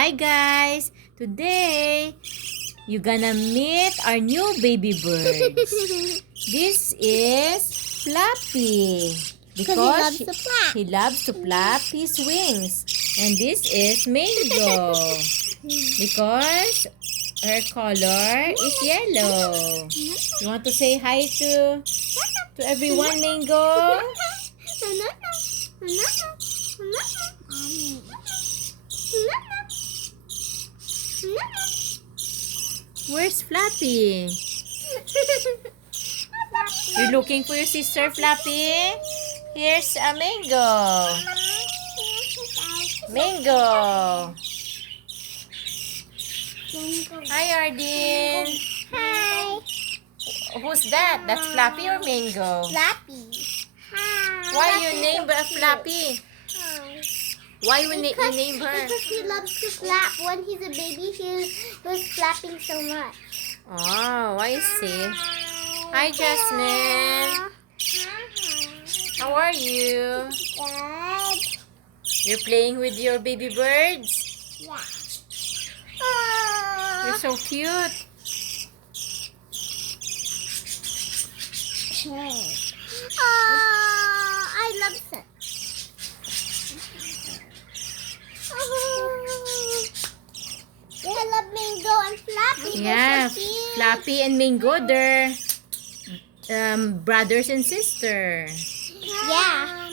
Hi guys! Today, you're gonna meet our new baby birds. This is Flappy. Because he loves to flap his wings. And this is Mango. Because her color is yellow. You want to say hi to everyone, Mango? Where's Flappy? You're looking for your sister, Flappy? Here's a Mango. Mango. Hi, Ardin. Hi. Who's that? That's Flappy or Mango? Flappy. Hi. Why you name her Flappy? Why you name her? Because he loves to flap. When he's a baby, he was flapping so much. Oh, I see. Hi, Jasmine. How are you? Good. You're playing with your baby birds? Yeah. You're so cute. I love it. I love Mango and Flappy. Yeah, They're so cute. Flappy and Mango, they're brothers and sisters. Yeah.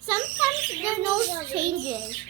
Sometimes their nose changes.